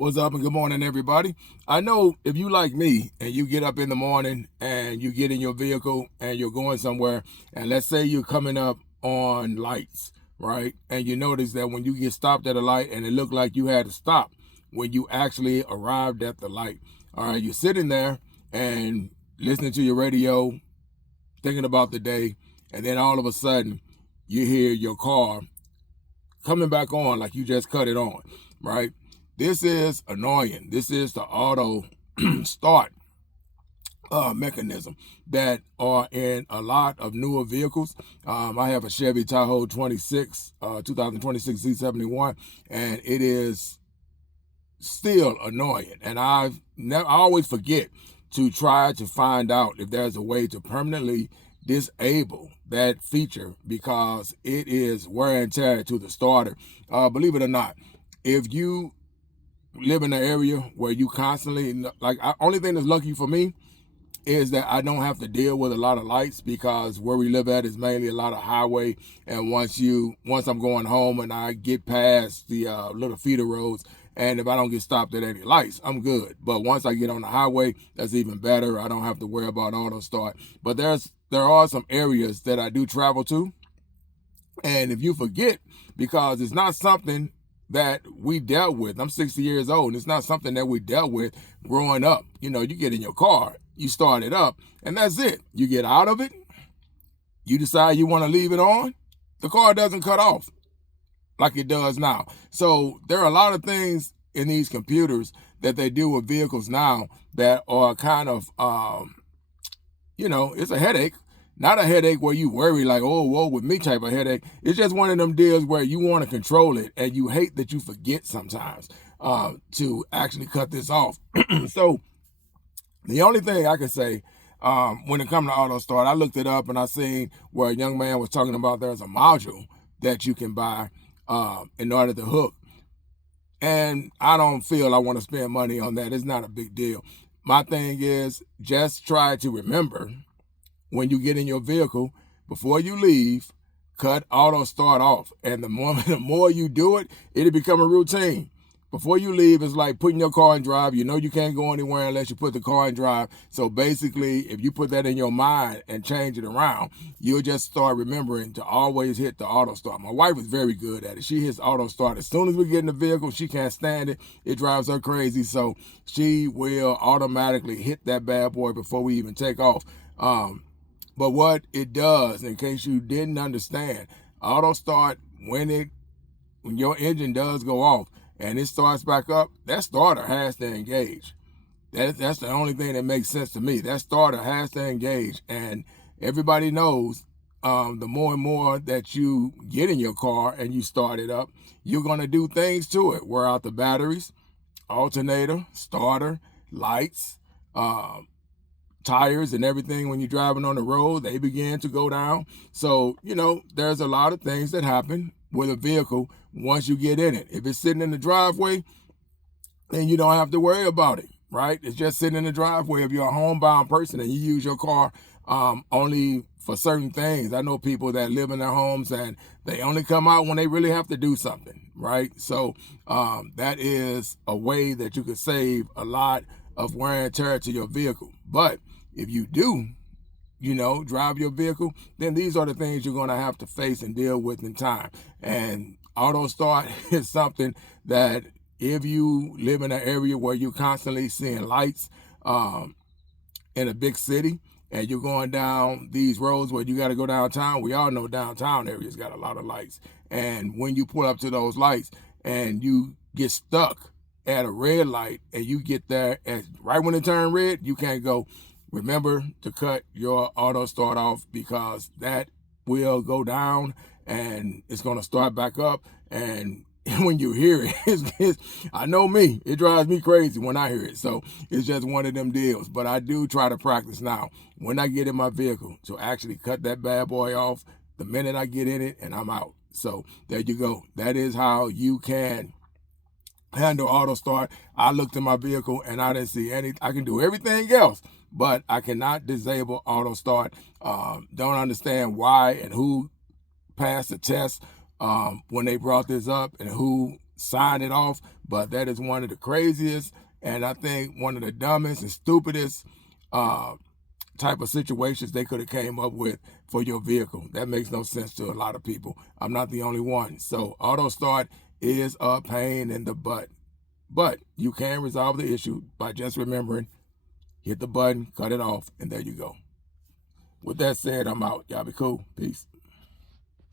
What's up and good morning, everybody. I know if you like me and you get up in the morning and you get in your vehicle and you're going somewhere, and let's say you're coming up on lights, right? And you notice that when you get stopped at a light and it looked like you had to stop when you actually arrived at the light. All right, you're sitting there and listening to your radio, thinking about the day, and then all of a sudden you hear your car coming back on like you just cut it on, right? This is annoying. This is the auto start mechanism that are in a lot of newer vehicles. I have a Chevy Tahoe 2026 Z71, and it is still annoying. And I always forget to try to find out if there's a way to permanently disable that feature because it is wear and tear to the starter. Believe it or not, if you live in an area where you constantly, only thing that's lucky for me is that I don't have to deal with a lot of lights because where we live at is mainly a lot of highway. And once I'm going home and I get past the little feeder roads, and if I don't get stopped at any lights, I'm good. But once I get on the highway, that's even better. I don't have to worry about auto start. But there are some areas that I do travel to. And if you forget, because it's not something that we dealt with. I'm 60 years old, and it's not something that we dealt with growing up. You know, you get in your car, you start it up, and that's it. You get out of it, you decide you want to leave it on, the car doesn't cut off like it does now. So there are a lot of things in these computers that they do with vehicles now that are kind of, it's a headache. Not a headache where you worry like, oh, whoa, with me type of headache. It's just one of them deals where you want to control it and you hate that you forget sometimes to actually cut this off. So the only thing I can say when it comes to auto start, I looked it up and I seen where a young man was talking about there's a module that you can buy in order to hook. And I don't feel I want to spend money on that. It's not a big deal. My thing is just try to remember when you get in your vehicle, before you leave, cut auto start off. And the more you do it, it'll become a routine. Before you leave, it's like putting your car in drive. You know you can't go anywhere unless you put the car in drive. So basically, if you put that in your mind and change it around, you'll just start remembering to always hit the auto start. My wife is very good at it. She hits auto start. As soon as we get in the vehicle, she can't stand it. It drives her crazy. So she will automatically hit that bad boy before we even take off. But what it does, in case you didn't understand, auto start, when your engine does go off and it starts back up, that starter has to engage. That's the only thing that makes sense to me. That starter has to engage. And everybody knows the more and more that you get in your car and you start it up, you're going to do things to it. Wear out the batteries, alternator, starter, lights, tires and everything. When you're driving on the road, they begin to go down. So, there's a lot of things that happen with a vehicle once you get in it. If it's sitting in the driveway, then you don't have to worry about it, right? It's just sitting in the driveway. If you're a homebound person and you use your car only for certain things. I know people that live in their homes and they only come out when they really have to do something, right? So that is a way that you could save a lot of wear and tear to your vehicle. But if you do, drive your vehicle, then these are the things you're going to have to face and deal with in time. And auto start is something that if you live in an area where you're constantly seeing lights in a big city and you're going down these roads where you got to go downtown, we all know downtown areas got a lot of lights. And when you pull up to those lights and you get stuck at a red light and you get there and right when it turned red, you can't go. Remember to cut your auto start off because that will go down and it's going to start back up. And when you hear it, I know me, it drives me crazy when I hear it. So it's just one of them deals. But I do try to practice now when I get in my vehicle to actually cut that bad boy off the minute I get in it and I'm out. So there you go. That is how you can handle auto start. I looked in my vehicle and I didn't see any. I can do everything else, but I cannot disable auto start. Don't understand why and who passed the test when they brought this up and who sign it off, but that is one of the craziest, and I think one of the dumbest and stupidest type of situations they could have came up with for your vehicle. That makes no sense to a lot of people. I'm not the only one. So auto start is a pain in the butt, but you can resolve the issue by just remembering, hit the button, cut it off, and there you go. With that said, I'm out. Y'all be cool. Peace.